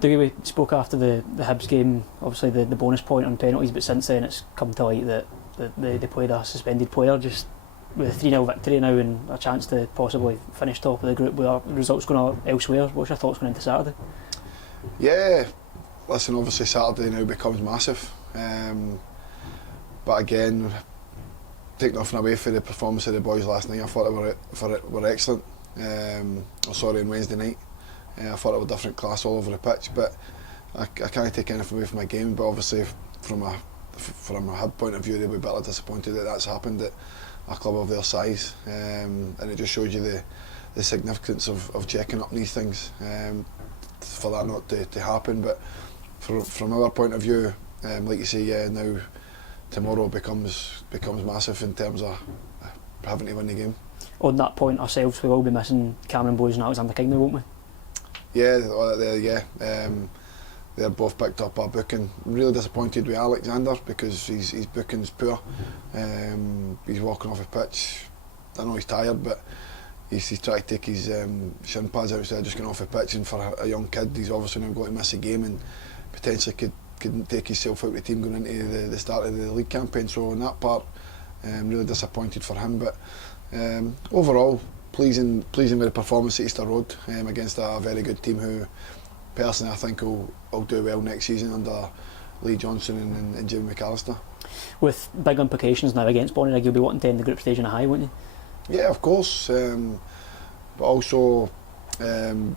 Dougie, we spoke after the Hibs game, obviously the bonus point on penalties, but since then it's come to light that they played a suspended player. Just with a 3-0 victory now and a chance to possibly finish top of the group with our results going elsewhere, what's your thoughts going into Saturday? Yeah, listen, obviously Saturday now becomes massive, but again, take nothing away from the performance of the boys last night. I thought they were excellent. On Wednesday night, I thought it was different class all over the pitch, but I can't take anything away from my game. But obviously, from a Hib point of view, they'll be better disappointed that that's happened at a club of their size, and it just shows you the significance of checking up these things for that not to happen. But from our point of view, like you say, yeah, now tomorrow becomes massive in terms of having to win the game. On that point ourselves, we will be missing Cameron Boyes and Alexander King now, won't we? Yeah, they're both picked up our booking. I'm really disappointed with Alexander because his booking's poor. He's walking off the pitch. I know he's tired, but he's trying to take his shin pads out instead of just going off the pitch. And for a young kid, he's obviously now got to miss a game and potentially could take himself out of the team going into the start of the league campaign. So on that part, really disappointed for him. But overall, pleasing with the performance at Easter Road against a very good team who, personally, I think will do well next season under Lee Johnson and Jimmy McAllister. With big implications now against Bonnyrigg, you'll be wanting to end the group stage on a high, won't you? Yeah, of course, but also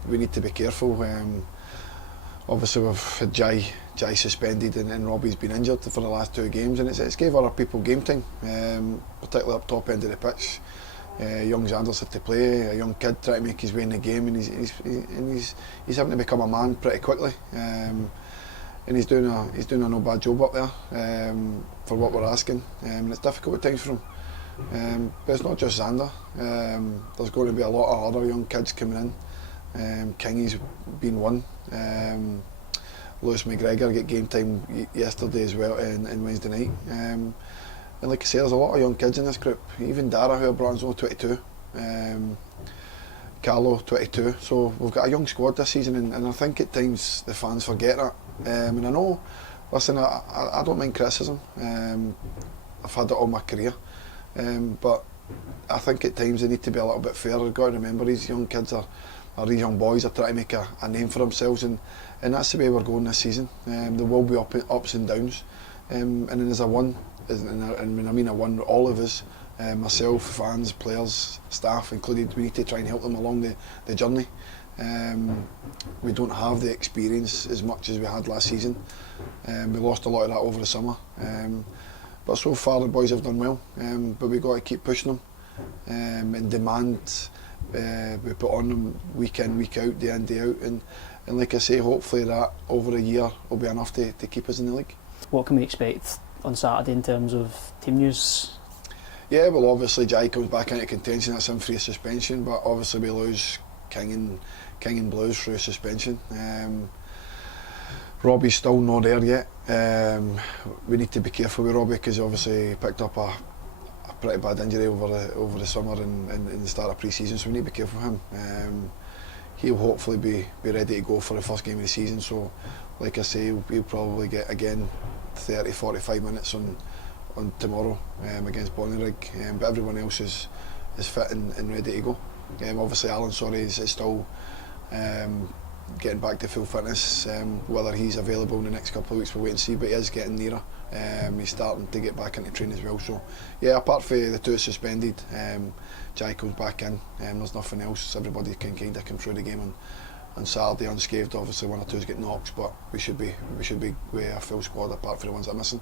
we need to be careful. Obviously we've had Jai suspended and Robbie's been injured for the last 2 games, and it's gave other people game time, particularly up top end of the pitch. Young Xander's had to play, a young kid trying to make his way in the game, and he's having to become a man pretty quickly, and he's doing a no bad job up there for what we're asking, and it's difficult at times for him. But it's not just Xander. There's going to be a lot of other young kids coming in. Kingy's been one. Lewis McGregor get game time yesterday as well and Wednesday night. And like I say, there's a lot of young kids in this group. Even Dara, who I brought in, 22. Carlo, 22. So we've got a young squad this season, and I think at times the fans forget that. And I know, listen, I don't mind criticism. I've had it all my career. But I think at times they need to be a little bit fairer. You've got to remember these young kids or these young boys are trying to make a name for themselves, and that's the way we're going this season. There will be ups and downs, and then as a one, and when I mean a one, all of us, myself, fans, players, staff included, we need to try and help them along the journey. We don't have the experience as much as we had last season. We lost a lot of that over the summer. But so far the boys have done well, but we've got to keep pushing them and demand we put on them week in, week out, day in, day out, and like I say, hopefully that over a year will be enough to keep us in the league. What can we expect on Saturday in terms of team news? Yeah, well obviously Jai comes back into contention, that's him for a suspension, but obviously we lose King and Blues for a suspension. Robbie's still not there yet. We need to be careful with Robbie because obviously he picked up a pretty bad injury over the summer and the start of pre-season, so we need to be careful with him. He'll hopefully be ready to go for the first game of the season, so like I say, we'll probably get again 30-45 minutes on tomorrow against Bonnyrigg, but everyone else is fit and ready to go. Obviously Alan is still getting back to full fitness. Whether he's available in the next couple of weeks we'll wait and see, but he is getting nearer. He's starting to get back into training as well, so yeah, apart from the 2 suspended, Jai comes back in, there's nothing else. Everybody can kind of come through the game on Saturday unscathed. Obviously 1 or 2's get knocks, but we should be with a full squad apart from the ones that are missing.